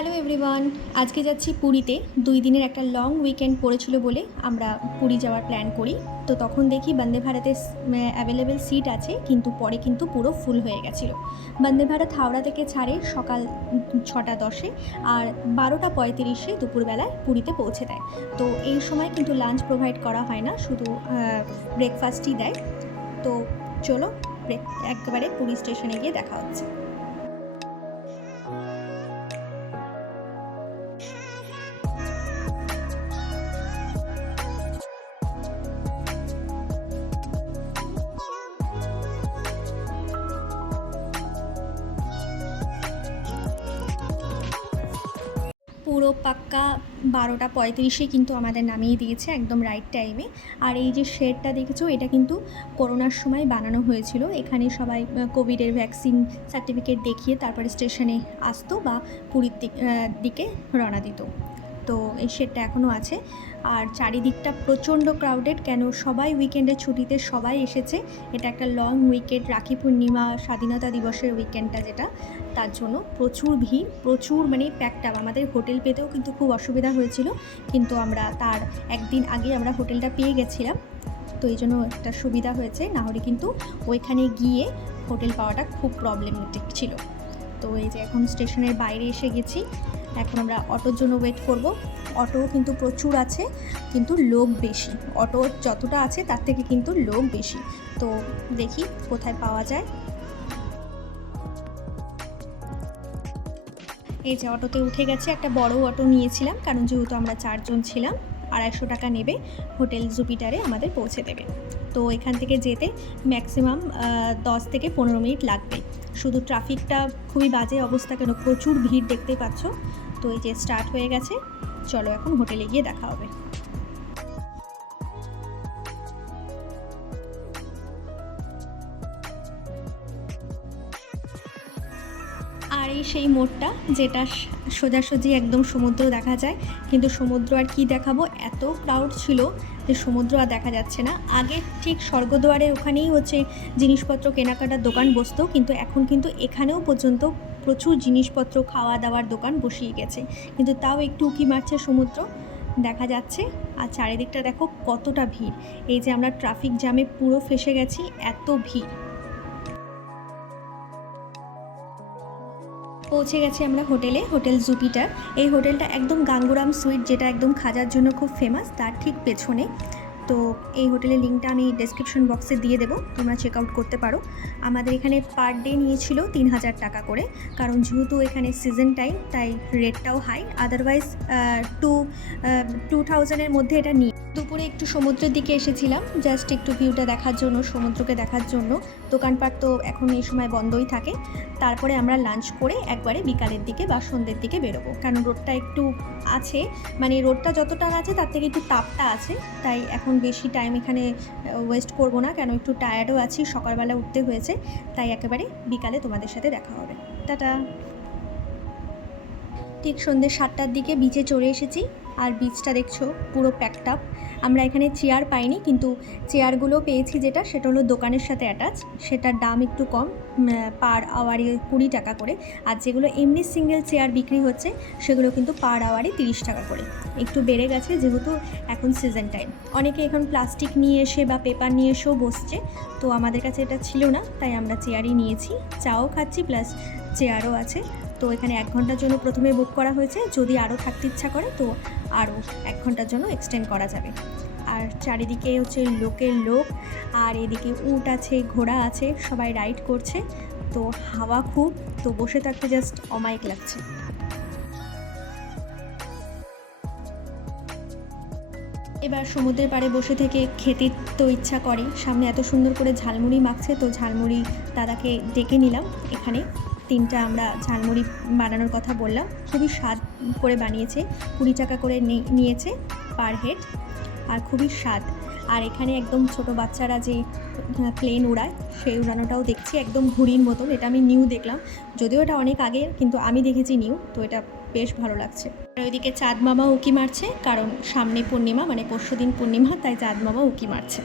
Hello everyone, আজকে যাচ্ছি পুরীতে। 2 দিনের একটা লং উইকেন্ড পড়েছিল বলে আমরা পুরী যাওয়ার প্ল্যান করি। তো তখন দেখি বন্দে ভারতে অ্যাভেলেবেল সিট আছে, কিন্তু পরে কিন্তু পুরো ফুল হয়ে গেছিলো। বন্দে ভারত হাওড়া থেকে ছাড়ে সকাল 6টা 10-এ আর 12টা 35-এ দুপুরবেলায় পুরীতে পৌঁছে দেয়। তো এই সময় কিন্তু লাঞ্চ প্রোভাইড করা হয় না, শুধু ব্রেকফাস্টই দেয়। তো চলো একেবারে পুরী স্টেশনে গিয়ে দেখা হচ্ছে। পুরো পাক্কা 12টা 35-এ কিন্তু আমাদের নামিয়ে দিয়েছে, একদম রাইট টাইমে। আর এই যে শেডটা দেখেছো, এটা কিন্তু করোনার সময় বানানো হয়েছিল। এখানে সবাই কোভিডের ভ্যাকসিন সার্টিফিকেট দেখিয়ে তারপরে স্টেশনে আসতো বা পুরীর দিকে রওনা দিত। তো এই শেডটা এখনও আছে। আর চারিদিকটা প্রচণ্ড ক্রাউডেড, কেন সবাই উইকেন্ডের ছুটিতে সবাই এসেছে। এটা একটা লং উইকেন্ড, রাখি পূর্ণিমা, স্বাধীনতা দিবসের উইকেন্ডটা যেটা, তার জন্য প্রচুর ভিড়, প্রচুর মানে প্যাকড। আমাদের হোটেল পেতেও কিন্তু খুব অসুবিধা হয়েছিল, কিন্তু আমরা তার একদিন আগে আমরা হোটেলটা পেয়ে গেছিলাম। তো এই জন্য একটা সুবিধা হয়েছে, না হলে কিন্তু ওইখানে গিয়ে হোটেল পাওয়াটা খুব প্রবলেমেটিক ছিল। তো এই যে এখন স্টেশনের বাইরে এসে গেছি, এখন আমরা অটোর জন্য ওয়েট করব। অটো কিন্তু প্রচুর আছে, কিন্তু লোক বেশি। অটো যতটা আছে তার থেকে কিন্তু লোক বেশি। তো দেখি কোথায় পাওয়া যায়। এই যে অটোতে উঠে গেছে, একটা বড় অটো নিয়েছিলাম, কারণ যেহেতু আমরা 4 জন ছিলাম। 250 টাকা নেবে, হোটেল জুপিটারে আমাদের পৌঁছে দেবে। তো এখান থেকে যেতে ম্যাক্সিমাম 10 থেকে 15 মিনিট লাগবে। শুধু ট্রাফিকটা খুবই বাজে অবস্থা, কেন প্রচুর ভিড় দেখতেই পাচ্ছ। তো এই যে স্টার্ট হয়ে গেছে, চলো এখন হোটেলে গিয়ে দেখা হবে। আর এই সেই মোড়টা, যেটা সোজাসুজি একদম সমুদ্র দেখা যায়, কিন্তু সমুদ্র আর কি দেখাবো, এত ক্রাউড ছিল যে সমুদ্র আর দেখা যাচ্ছে না। আগে ঠিক স্বর্গদ্বারের ওখানেই হচ্ছে জিনিসপত্র কেনাকাটার দোকান বসতো, কিন্তু এখন কিন্তু এখানেও পর্যন্ত প্রচুর জিনিসপত্র, খাওয়া দাওয়ার দোকান বসিয়ে গেছে, কিন্তু তাও একটু উঁকি মারছে সমুদ্র দেখা যাচ্ছে। আর চারিদিকটা দেখো কতটা ভিড়। এই যে আমরা ট্রাফিক জ্যামে পুরো ফেসে গেছি, এত ভিড়। পৌঁছে গেছি আমরা হোটেলে, হোটেল জুপিটার। এই হোটেলটা একদম গাঙ্গুরাম সুইট, যেটা একদম খাজার জন্য খুব ফেমাস, তার ঠিক পেছনে। তো এই হোটেলের লিঙ্কটা আমি ডেসক্রিপশন বক্সে দিয়ে দেবো, তোমরা চেক আউট করতে পারো। আমাদের এখানে পার ডে নিয়েছিল 3000 টাকা করে, কারণ যেহেতু এখানে সিজন টাইম তাই রেটটাও হাই। আদারওয়াইজ 2000-এর মধ্যে এটা নিয়ে। দুপুরে একটু সমুদ্রের দিকে এসেছিলাম, জাস্ট একটু ভিউটা দেখার জন্য, সমুদ্রকে দেখার জন্য। দোকানপাট তো এখন এই সময় বন্ধই থাকে। তারপরে আমরা লাঞ্চ করে একবারে বিকালের দিকে বা সন্ধ্যের দিকে বেরোবো, কারণ রোডটা একটু আছে, মানে রোডটা যতটা আছে তার থেকে একটু তাপটা আছে। তাই এখন বেশি টাইম এখানে ওয়েস্ট করব না, কেন একটু টায়ার্ডও আছি, সকালবেলা উঠতে হয়েছে। তাই একেবারে বিকালে তোমাদের সাথে দেখা হবে। টাটা। ঠিক সন্ধ্যে 7টার দিকে বিচে চলে এসেছি। আর বিচটা দেখছো পুরো প্যাকড আপ। আমরা এখানে চেয়ার পাইনি, কিন্তু চেয়ারগুলো পেয়েছি যেটা, সেটা হলো দোকানের সাথে অ্যাটাচ। সেটার দাম একটু কম, পার আওয়ারে 20 টাকা করে। আর যেগুলো এমনি সিঙ্গেল চেয়ার বিক্রি হচ্ছে, সেগুলো কিন্তু পার আওয়ারে 30 টাকা করে। একটু বেড়ে গেছে যেহেতু এখন সিজন টাইম। অনেকে এখন প্লাস্টিক নিয়ে এসে বা পেপার নিয়ে এসেও বসছে, তো আমাদের কাছে এটা ছিল না, তাই আমরা চেয়ারই নিয়েছি। চাও খাচ্ছি প্লাস চেয়ারও আছে। তো এখানে 1 ঘন্টার জন্য প্রথমে বুক করা হয়েছে, যদি আরও থাকতে ইচ্ছা করে তো আরও 1 ঘন্টার জন্য এক্সটেন্ড করা যাবে। আর চারিদিকে হচ্ছে লোকের লোক, আর এদিকে উট আছে, ঘোড়া আছে, সবাই রাইড করছে। তো হাওয়া খুব, তো বসে থাকতে জাস্ট অমায়িক লাগছে। এবার সমুদ্রের পাড়ে বসে থেকে খেতে তো ইচ্ছা করে, সামনে এত সুন্দর করে ঝালমুড়ি মাখছে, তো ঝালমুড়ি দাদাকে ডেকে নিলাম। এখানে 3টা আমরা ঝালমুড়ি বানানোর কথা বললাম, খুবই স্বাদ করে বানিয়েছে। 20 টাকা করে নিয়েছে পার হেড, আর খুবই স্বাদ। আর এখানে একদম ছোট বাচ্চারা যে প্লেন উড়ায়, সেই উড়ানোটাও দেখছি, একদম ঘুড়ির মতন। এটা আমি নিউ দেখলাম, যদিও এটা অনেক আগে, কিন্তু আমি দেখেছি নিউ, তো এটা বেশ ভালো লাগছে। আর ওইদিকে চাঁদ মামা উঁকি মারছে, কারণ সামনে পূর্ণিমা, মানে পরশুদিন পূর্ণিমা, তাই চাঁদ মামা উঁকি মারছে।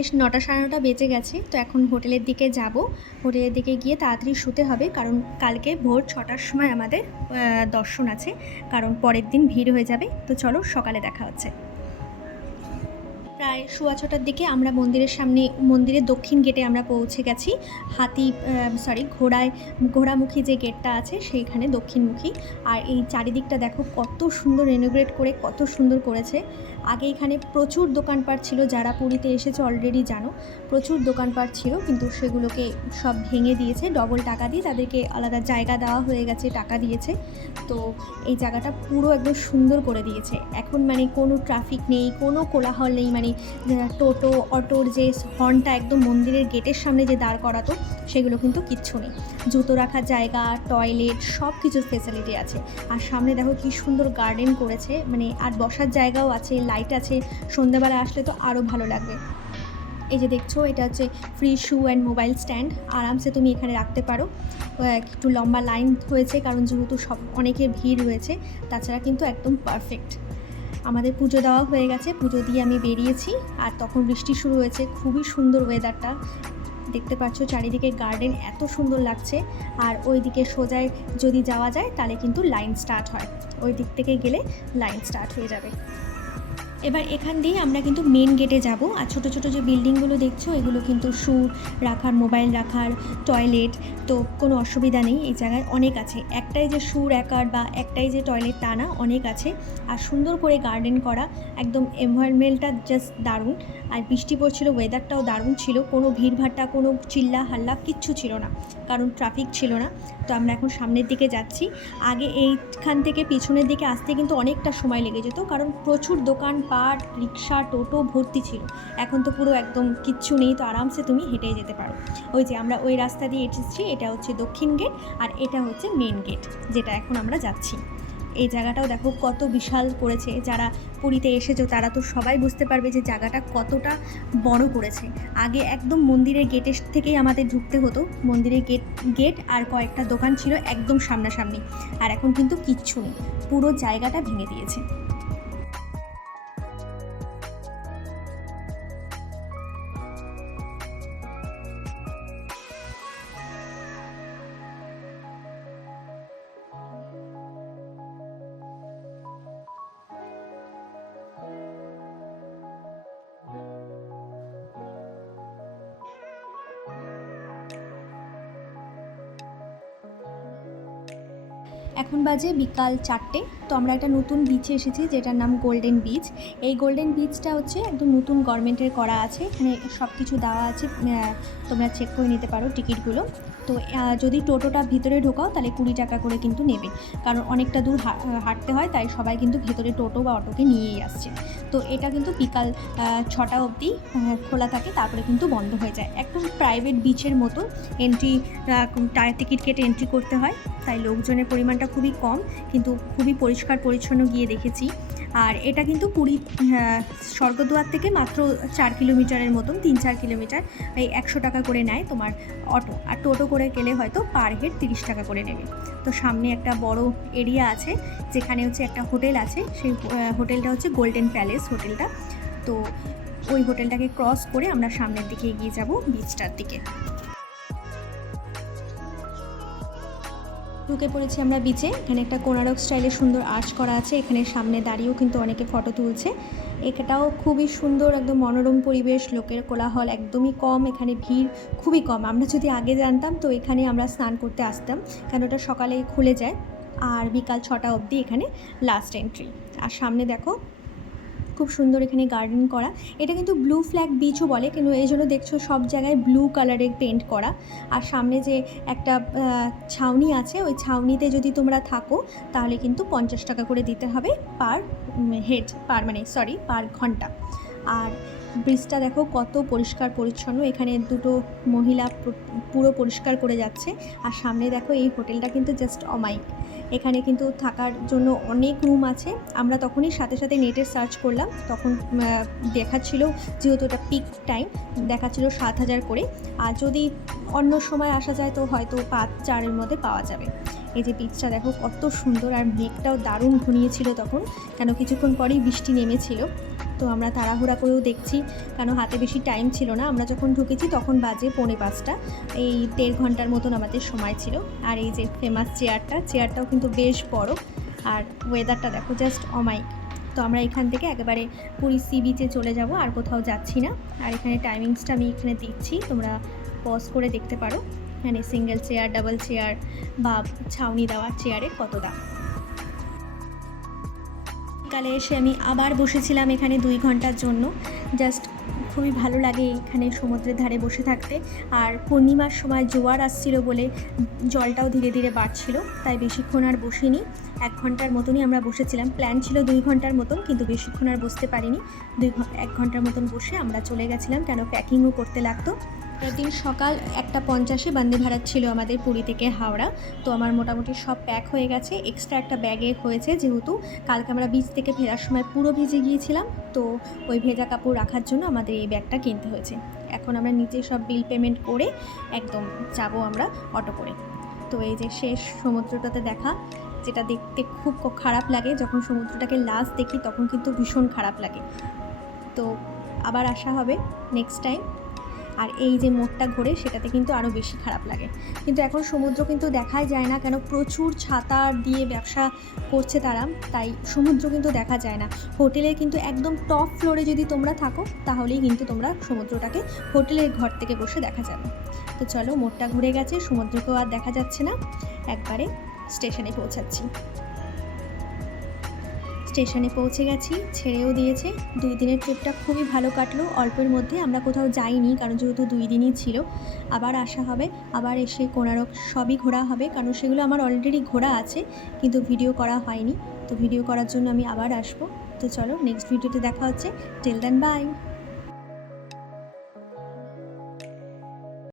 প্রায় 9টা সাড়ে 9টা বেজে গেছে। তো এখন হোটেলের দিকে যাব। হোটেলের দিকে গিয়ে তাড়াতাড়ি শুতে হবে, কারণ কালকে ভোর 6টার সময় আমাদের দর্শন আছে, কারণ পরের দিন ভিড় হয়ে যাবে। তো চলো সকালে দেখা হচ্ছে। প্রায় 6:15টার দিকে আমরা মন্দিরের দক্ষিণ গেটে আমরা পৌঁছে গেছি। ঘোড়ামুখী যে গেটটা আছে সেইখানে দক্ষিণমুখী। আর এই চারিদিকটা দেখো কত সুন্দর রেনোভেট করে, কত সুন্দর করেছে। আগে এখানে প্রচুর দোকানপাট ছিল, যারা পুরীতে এসেছে অলরেডি জানো, প্রচুর দোকানপাট ছিল, কিন্তু সেগুলোকে সব ভেঙে দিয়েছে। ডবল টাকা দিয়ে তাদেরকে আলাদা জায়গা দেওয়া হয়ে গেছে, টাকা দিয়েছে। তো এই জায়গাটা পুরো একদম সুন্দর করে দিয়েছে। এখন মানে কোনো ট্রাফিক নেই, কোনো কোলাহল নেই, মানে টোটো অটোর যে হর্নটা একদম মন্দিরের গেটের সামনে যে দাঁড় করাতো, সেগুলো কিন্তু কিচ্ছু নেই। জুতো রাখার জায়গা, টয়লেট, সব কিছুর ফেসিলিটি আছে। আর সামনে দেখো কি সুন্দর গার্ডেন করেছে, মানে আর বসার জায়গাও আছে, লাইট আছে। সন্ধ্যাবেলা আসলে তো আরও ভালো লাগবে। এই যে দেখছো, এটা হচ্ছে free shoe and mobile stand, আরামসে তুমি এখানে রাখতে পারো। একটু লম্বা লাইন হয়েছে, কারণ যেহেতু অনেকের ভিড় রয়েছে। তাছাড়া কিন্তু একদম পারফেক্ট। আমাদের পুজো দেওয়া হয়ে গেছে, পুজো দিয়ে আমি বেরিয়েছি, আর তখন বৃষ্টি শুরু হয়েছে। খুবই সুন্দর ওয়েদারটা, দেখতে পাচ্ছ চারিদিকে গার্ডেন এত সুন্দর লাগছে। আর ওই দিকে সোজায় যদি যাওয়া যায় তাহলে কিন্তু লাইন স্টার্ট হয়, ওই দিক থেকে গেলে লাইন স্টার্ট হয়ে যাবে। এবার এখান দিয়ে আমরা কিন্তু মেন গেটে যাব। আর ছোটো ছোটো যে বিল্ডিংগুলো দেখছো, এগুলো কিন্তু শু রাখার, মোবাইল রাখার, টয়লেট, তো কোনো অসুবিধা নেই। এই জায়গায় অনেক আছে, একটাই যে শু রাখার বা একটাই যে টয়লেট তা না, অনেক আছে। আর সুন্দর করে গার্ডেন করা, একদম এনভায়রনমেন্টটা জাস্ট দারুণ। আর বৃষ্টি পড়ছিল, ওয়েদারটাও দারুণ ছিল, কোনো ভিড়ভাট্টা, কোনো চিল্লা হাল্লা কিচ্ছু ছিল না, কারণ ট্রাফিক ছিল না। তো আমরা এখন সামনের দিকে যাচ্ছি। আগে এইখান থেকে পিছনের দিকে আসতে কিন্তু অনেকটা সময় লেগে যেত, কারণ প্রচুর দোকানপাট, রিক্সা, টোটো ভর্তি ছিল। এখন তো পুরো একদম কিচ্ছু নেই, তো আরামসে তুমি হেঁটে যেতে পারো। ওই যে আমরা ওই রাস্তা দিয়ে এসেছি, এটা হচ্ছে দক্ষিণ গেট, আর এটা হচ্ছে মেন গেট, যেটা এখন আমরা যাচ্ছি। এই জায়গাটাও দেখো কত বিশাল করেছে। যারা পুরীতে এসেছো তারা তো সবাই বুঝতে পারবে যে জায়গাটা কতটা বড় করেছে। আগে একদম মন্দিরের গেটের থেকেই আমাদের ঢুকতে হতো। মন্দিরের গেট আর কয়েকটা দোকান ছিল একদম সামনাসামনি, আর এখন কিন্তু কিচ্ছু নেই, পুরো জায়গাটা ভেঙে দিয়েছে। এখন বাজে বিকাল 4টে। তো আমরা একটা নতুন বিচে এসেছি, যেটার নাম গোল্ডেন বিচ। এই গোল্ডেন বিচটা হচ্ছে একদম নতুন গভর্নমেন্টের করা আছে, এখানে সব কিছু দেওয়া আছে, তোমরা চেক করে নিতে পারো টিকিটগুলো। তো যদি টোটোটা ভিতরে ঢোকাও তাহলে 20 টাকা করে কিন্তু নেবে, কারণ অনেকটা দূর হাঁটতে হয়, তাই সবাই কিন্তু ভেতরে টোটো বা অটোকে নিয়েই আসছে। তো এটা কিন্তু বিকাল 6টা অবধি খোলা থাকে, তারপরে কিন্তু বন্ধ হয়ে যায়। একদম প্রাইভেট বিচের মতো, এন্ট্রি টিকিট কেটে এন্ট্রি করতে হয়, তাই লোকজনের পরিমাণটা খুবই কম, কিন্তু খুবই পরিষ্কার পরিচ্ছন্ন গিয়ে দেখেছি। আর এটা কিন্তু পুরী স্বর্গদুয়ার থেকে মাত্র 4 কিলোমিটারের মতন, 3-4 কিলোমিটার। এই 100 টাকা করে নেয় তোমার অটো, আর টোটো করে গেলে হয়তো পার হেড 30 টাকা করে নেবে। তো সামনে একটা বড় এরিয়া আছে, যেখানে হচ্ছে একটা হোটেল আছে, সেই হোটেলটা হচ্ছে গোল্ডেন প্যালেস হোটেলটা। তো ওই হোটেলটাকে ক্রস করে আমরা সামনের দিকে এগিয়ে যাব বিচটার দিকে। ঢুকে পড়েছি আমরা বিচে। এখানে একটা কোণারক স্টাইলে সুন্দর আর্চ করা আছে, এখানে সামনে দাঁড়িয়েও কিন্তু অনেকে ফটো তুলছে। এটাও খুবই সুন্দর, একদম মনোরম পরিবেশ, লোকের কোলাহল একদমই কম, এখানে ভিড় খুবই কম। আমরা যদি আগে জানতাম তো এখানে আমরা স্নান করতে আসতাম, কেন ওটা সকালে খুলে যায়, আর বিকাল 6টা অবধি এখানে লাস্ট এন্ট্রি। আর সামনে দেখো খুব সুন্দর এখানে গার্ডেন করা। এটা কিন্তু ব্লু ফ্ল্যাগ বিচও বলে, কিন্তু এই জন্য দেখছো সব জায়গায় ব্লু কালারের পেন্ট করা। আর সামনে যে একটা ছাউনি আছে, ওই ছাউনিতে যদি তোমরা থাকো তাহলে কিন্তু 50 টাকা করে দিতে হবে পার ঘন্টা। আর ব্রিজটা দেখো কত পরিষ্কার পরিচ্ছন্ন, এখানে দুটো মহিলা পুরো পরিষ্কার করে যাচ্ছে। আর সামনে দেখো এই হোটেলটা কিন্তু জাস্ট অমাইক, এখানে কিন্তু থাকার জন্য অনেক রুম আছে। আমরা তখনই সাথে সাথে নেটে সার্চ করলাম, তখন দেখাচ্ছিল, যেহেতু এটা পিক টাইম, দেখাচ্ছিল 7,000 করে। আর যদি অন্য সময় আসা যায় তো হয়তো 5-4-এর মধ্যে পাওয়া যাবে। এই যে বিচটা দেখো কত সুন্দর, আর মেঘটাও দারুণ ঘনিয়েছিল তখন, কেন কিছুক্ষণ পরেই বৃষ্টি নেমেছিল। তো আমরা তাড়াহুড়া করেও দেখছি, কারণ হাতে বেশি টাইম ছিল না। আমরা যখন ঢুকেছি তখন বাজে 4:45, এই 1.5 ঘন্টার মতন আমাদের সময় ছিল। আর এই যে ফেমাস চেয়ারটাও কিন্তু বেশ বড়, আর ওয়েদারটা দেখো জাস্ট অমাইক। তো আমরা এখান থেকে একেবারে পুরী সি বিচে চলে যাব, আর কোথাও যাচ্ছি না। আর এখানে টাইমিংসটা আমি এখানে দিচ্ছি, তোমরা পজ করে দেখতে পারো। মানে সিঙ্গেল চেয়ার, ডাবল চেয়ার বা ছাউনি দেওয়া চেয়ারে কত দাম। কালে এসে আমি আবার বসেছিলাম এখানে 2 ঘন্টার জন্য। জাস্ট খুবই ভালো লাগে এখানে সমুদ্রের ধারে বসে থাকতে। আর পূর্ণিমার সময় জোয়ার আসছিল বলে জলটাও ধীরে ধীরে বাড়ছিল, তাই বেশিক্ষণ আর বসিনি। 1 ঘন্টার মতনই আমরা বসেছিলাম। প্ল্যান ছিল 2 ঘন্টার মতন, কিন্তু বেশিক্ষণ আর বসতে পারিনি। 1 ঘন্টার মতন বসে আমরা চলে গেছিলাম, কেন প্যাকিংও করতে লাগতো। পরের দিন সকাল 1:50 বন্দে ভারত ছিল আমাদের পুরী থেকে হাওড়া। তো আমার মোটামুটি সব প্যাক হয়ে গেছে। এক্সট্রা একটা ব্যাগে হয়েছে, যেহেতু কালকে আমরা বিচ থেকে ফেরার সময় পুরো ভিজে গিয়েছিলাম, তো ওই ভেজা কাপড় রাখার জন্য আমাদের এই ব্যাগটা কিনতে হয়েছে। এখন আমরা নিজে সব বিল পেমেন্ট করে একদম যাবো আমরা অটো করে। তো এই যে শেষ সমুদ্রটাতে দেখা, যেটা দেখতে খুব খারাপ লাগে। যখন সমুদ্রটাকে লাস্ট দেখি তখন কিন্তু ভীষণ খারাপ লাগে। তো আবার আসা হবে নেক্সট টাইম। আর এই যে মোড়টা ঘোরে সেটাতে কিন্তু আরও বেশি খারাপ লাগে। কিন্তু এখন সমুদ্র কিন্তু দেখাই যায় না, কেন প্রচুর ছাতা দিয়ে ব্যবসা করছে তারা, তাই সমুদ্র কিন্তু দেখা যায় না। হোটেলের কিন্তু একদম টপ ফ্লোরে যদি তোমরা থাকো, তাহলেই কিন্তু তোমরা সমুদ্রটাকে হোটেলের ঘর থেকে বসে দেখা যাবে। তো চলো, মোড়টা ঘুরে গেছে, সমুদ্রকেও আর দেখা যাচ্ছে না। একবারে স্টেশনে পৌঁছাচ্ছি। স্টেশনে পৌঁছে গেছি, ছেড়েও দিয়েছে। 2 দিনের ট্রিপটা খুবই ভালো কাটলো। অল্পের মধ্যে আমরা কোথাও যাইনি, কারণ যেহেতু 2 দিনই ছিল। আবার আসা হবে, আবার এসে কোণারক সবই ঘোরা হবে, কারণ সেগুলো আমার অলরেডি ঘোরা আছে, কিন্তু ভিডিও করা হয়নি। তো ভিডিও করার জন্য আমি আবার আসবো। তো চলো, নেক্সট ভিডিওতে দেখা হচ্ছে। Till then, by.